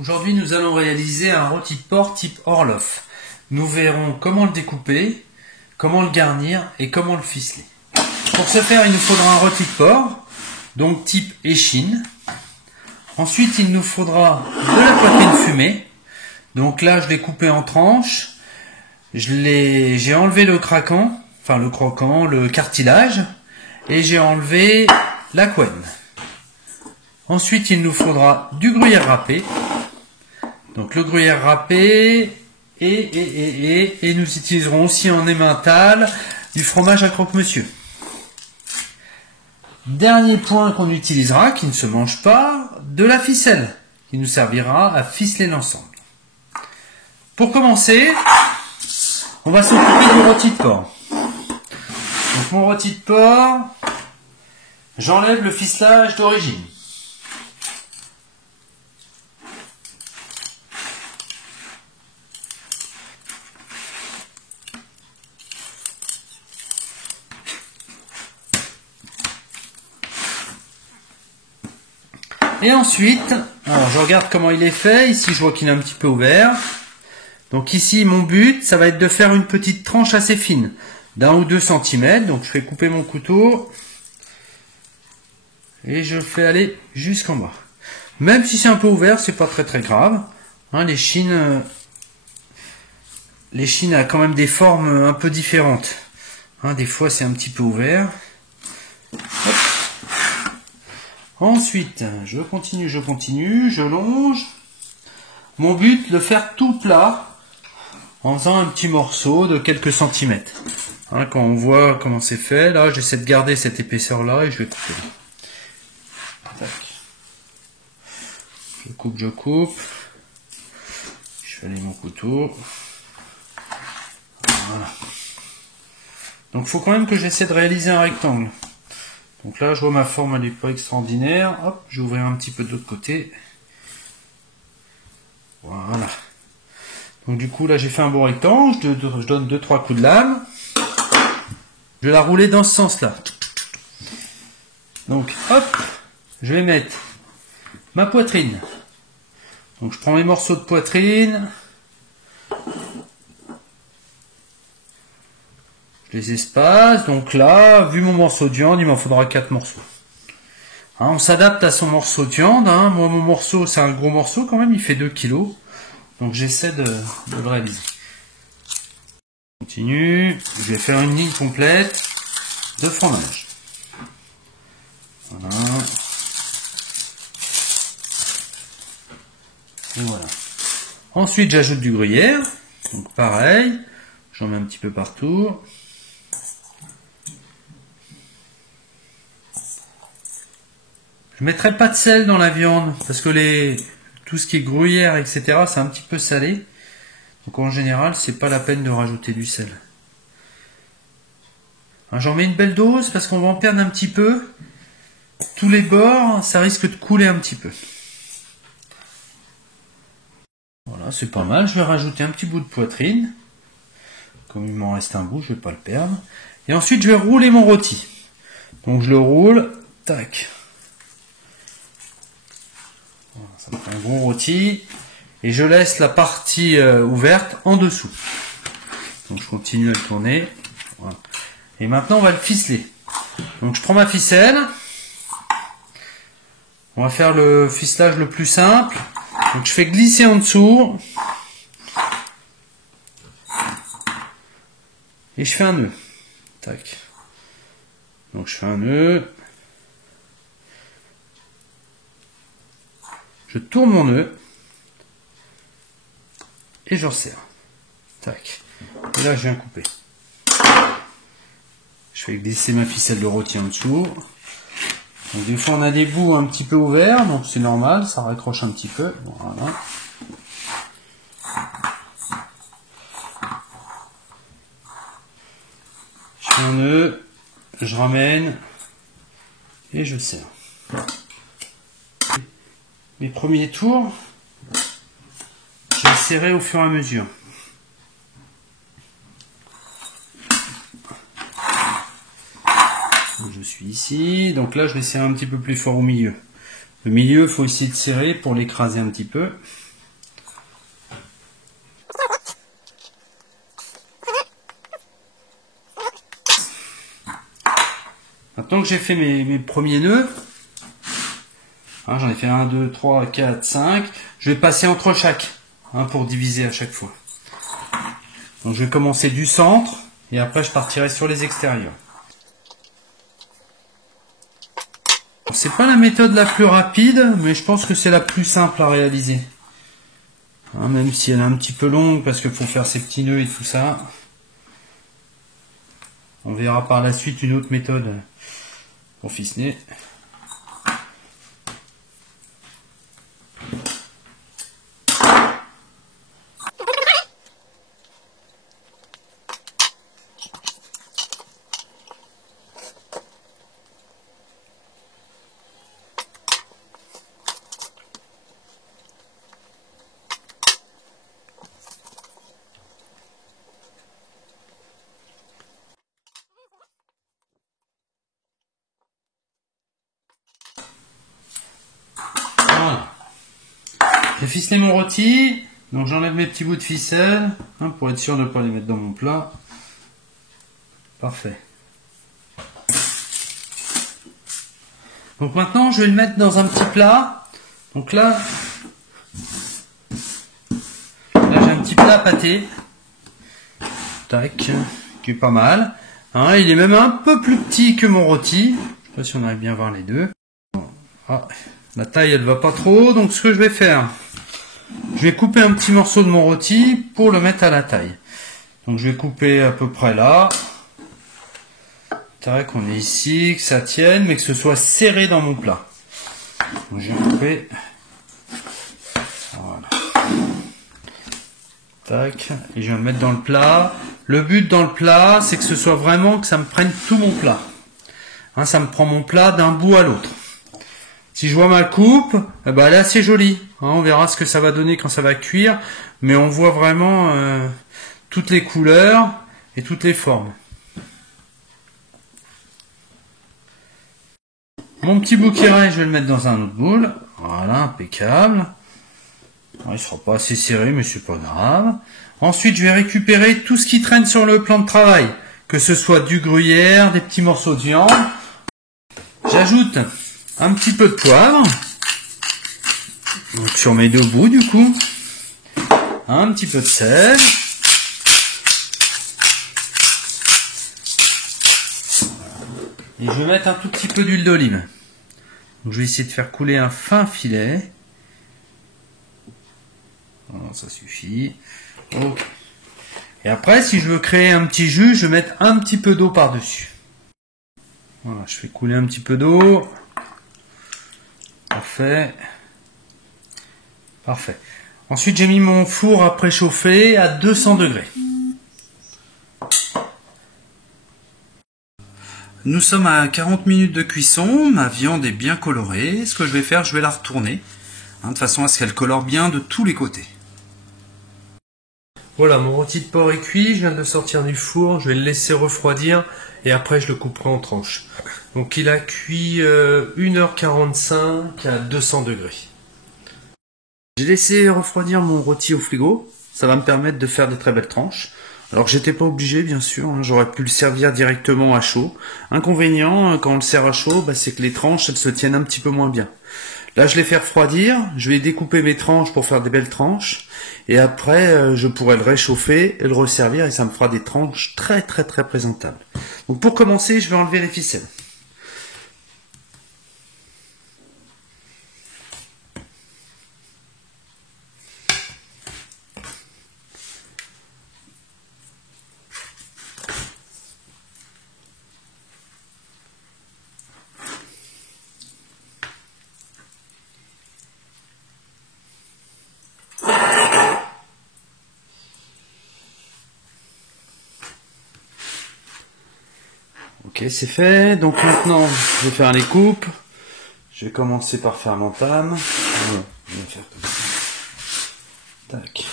Aujourd'hui, nous allons réaliser un rôti de porc type Orloff. Nous verrons comment le découper, comment le garnir et comment le ficeler. Pour ce faire, il nous faudra un rôti de porc, donc type échine. Ensuite, il nous faudra de la poitrine fumée. Donc là, je l'ai coupé en tranches. J'ai enlevé le croquant, le cartilage, et j'ai enlevé la couenne. Ensuite, il nous faudra du gruyère râpé. Donc le gruyère râpé et nous utiliserons aussi en emmental du fromage à croque-monsieur. Dernier point qu'on utilisera, qui ne se mange pas, de la ficelle, qui nous servira à ficeler l'ensemble. Pour commencer, on va s'occuper du rôti de porc. Donc mon rôti de porc, j'enlève le ficelage d'origine. Et ensuite, alors je regarde comment il est fait. Ici, je vois qu'il est un petit peu ouvert. Donc ici, mon but, ça va être de faire une petite tranche assez fine, d'1 ou 2 cm. Donc je vais couper mon couteau et je fais aller jusqu'en bas. Même si c'est un peu ouvert, c'est pas très grave. Hein, l'échine a quand même des formes un peu différentes. Hein, des fois, c'est un petit peu ouvert. Hop. Ensuite, je continue, je longe. Mon but, le faire tout plat, en faisant un petit morceau de quelques centimètres. Hein, quand on voit comment c'est fait, là, j'essaie de garder cette épaisseur-là et je vais couper. Tac. Je coupe. Je fais aller mon couteau. Voilà. Donc, il faut quand même que j'essaie de réaliser un rectangle. Donc là, je vois ma forme, elle n'est pas extraordinaire. Hop, je vais ouvrir un petit peu de l'autre côté. Voilà. Donc du coup, là, j'ai fait un bon rectangle. Je donne 2-3 coups de lame. Je vais la rouler dans ce sens-là. Donc, hop, je vais mettre ma poitrine. Donc, je prends mes morceaux de poitrine. Je les espace. Donc là, vu mon morceau de viande, il m'en faudra 4 morceaux. Hein, on s'adapte à son morceau de viande. Hein. Moi, mon morceau, c'est un gros morceau quand même. Il fait 2 kg. Donc j'essaie de le réaliser. Je continue. Je vais faire une ligne complète de fromage. Voilà. Et voilà. Ensuite, j'ajoute du gruyère. Donc pareil. J'en mets un petit peu partout. Je ne mettrai pas de sel dans la viande parce que tout ce qui est gruyère, etc., c'est un petit peu salé. Donc en général, c'est pas la peine de rajouter du sel. J'en mets une belle dose parce qu'on va en perdre un petit peu. Tous les bords, ça risque de couler un petit peu. Voilà, c'est pas mal. Je vais rajouter un petit bout de poitrine. Comme il m'en reste un bout, je ne vais pas le perdre. Et ensuite, je vais rouler mon rôti. Donc je le roule. Tac. Voilà, ça me fait un gros rôti. Et je laisse la partie ouverte en dessous. Donc je continue à le tourner. Voilà. Et maintenant, on va le ficeler. Donc je prends ma ficelle. On va faire le ficelage le plus simple. Donc je fais glisser en dessous. Et je fais un nœud. Tac. Donc je fais un nœud. Je tourne mon nœud. Et je resserre. Tac. Et là je viens couper. Je fais glisser ma ficelle de rôti en dessous. Donc des fois on a des bouts un petit peu ouverts, donc c'est normal, ça raccroche un petit peu. Voilà. Je fais un nœud, je ramène et je serre. Mes premiers tours, je vais serrer au fur et à mesure. Donc je suis ici, donc là je vais serrer un petit peu plus fort au milieu. Le milieu, il faut essayer de serrer pour l'écraser un petit peu. Maintenant que j'ai fait mes premiers nœuds, hein, j'en ai fait 1, 2, 3, 4, 5, je vais passer entre chaque, hein, pour diviser à chaque fois. Donc je vais commencer du centre et après je partirai sur les extérieurs. C'est pas la méthode la plus rapide, mais je pense que c'est la plus simple à réaliser. Hein, même si elle est un petit peu longue parce qu'il faut faire ces petits nœuds et tout ça. On verra par la suite une autre méthode pour ficeler. Voilà. J'ai ficelé mon rôti, donc j'enlève mes petits bouts de ficelle, hein, pour être sûr de ne pas les mettre dans mon plat. Parfait. Donc maintenant je vais le mettre dans un petit plat. Donc là j'ai un petit plat à pâté. Tac, qui est pas mal. Hein, il est même un peu plus petit que mon rôti. Je sais pas si on arrive bien à voir les deux. Ah, la taille elle va pas trop, donc ce que je vais faire, je vais couper un petit morceau de mon rôti pour le mettre à la taille. Donc je vais couper à peu près là. Tac, on est ici, que ça tienne, mais que ce soit serré dans mon plat. Donc je vais couper. Voilà. Tac, et je vais le mettre dans le plat. Le but dans le plat, c'est que ce soit vraiment que ça me prenne tout mon plat. Hein, ça me prend mon plat d'un bout à l'autre. Si je vois ma coupe, eh ben, elle est assez jolie. Hein, on verra ce que ça va donner quand ça va cuire. Mais on voit vraiment toutes les couleurs et toutes les formes. Mon petit bout qui reste, je vais le mettre dans un autre boule. Voilà, impeccable. Il ne sera pas assez serré, mais c'est pas grave. Ensuite, je vais récupérer tout ce qui traîne sur le plan de travail. Que ce soit du gruyère, des petits morceaux de viande. J'ajoute un petit peu de poivre. Donc sur mes deux bouts, du coup. Un petit peu de sel. Et je vais mettre un tout petit peu d'huile d'olive. Donc je vais essayer de faire couler un fin filet. Voilà, ça suffit. Okay. Et après, si je veux créer un petit jus, je vais mettre un petit peu d'eau par-dessus. Voilà, je fais couler un petit peu d'eau. Parfait. Parfait. Ensuite, j'ai mis mon four à préchauffer à 200 degrés. Nous sommes à 40 minutes de cuisson. Ma viande est bien colorée. Ce que je vais faire, je vais la retourner, hein, de façon à ce qu'elle colore bien de tous les côtés. Voilà, mon rôti de porc est cuit. Je viens de le sortir du four. Je vais le laisser refroidir et après je le couperai en tranches. Donc il a cuit 1h45 à 200 degrés. J'ai laissé refroidir mon rôti au frigo. Ça va me permettre de faire des très belles tranches. Alors j'étais pas obligé, bien sûr, hein, j'aurais pu le servir directement à chaud. Inconvénient, quand on le sert à chaud, c'est que les tranches, elles se tiennent un petit peu moins bien. Là, je les fais refroidir, je vais découper mes tranches pour faire des belles tranches, et après, je pourrai le réchauffer et le resservir, et ça me fera des tranches très très très présentables. Donc pour commencer, je vais enlever les ficelles. Ok, c'est fait. Donc maintenant, je vais faire les coupes. Je vais commencer par faire l'entame. Voilà, je vais faire comme ça. Tac.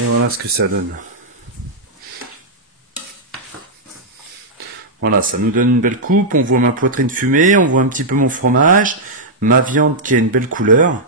Et voilà ce que ça donne. Voilà, ça nous donne une belle coupe. On voit ma poitrine fumée, on voit un petit peu mon fromage, ma viande qui a une belle couleur.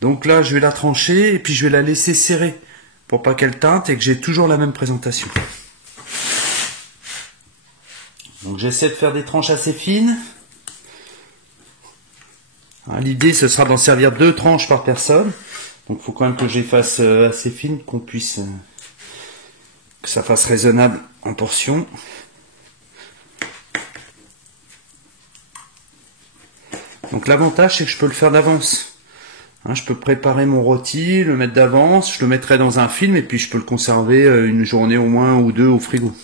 Donc là, je vais la trancher et puis je vais la laisser serrer. pour pas qu'elle teinte et que j'ai toujours la même présentation. Donc j'essaie de faire des tranches assez fines. L'idée ce sera d'en servir 2 tranches par personne. Donc il faut quand même que je les fasse assez fines, qu'on puisse que ça fasse raisonnable en portions. Donc l'avantage c'est que je peux le faire d'avance. Je peux préparer mon rôti, le mettre d'avance, je le mettrai dans un film et puis je peux le conserver une journée au moins ou 2 au frigo.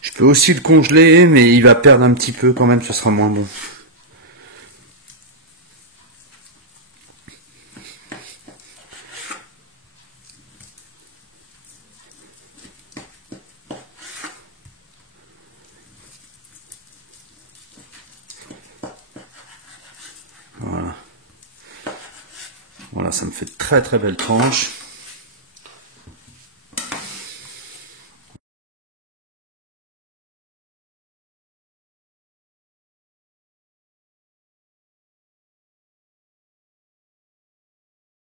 Je peux aussi le congeler, mais il va perdre un petit peu quand même, ce sera moins bon. Voilà. Voilà, ça me fait de très très belles tranches.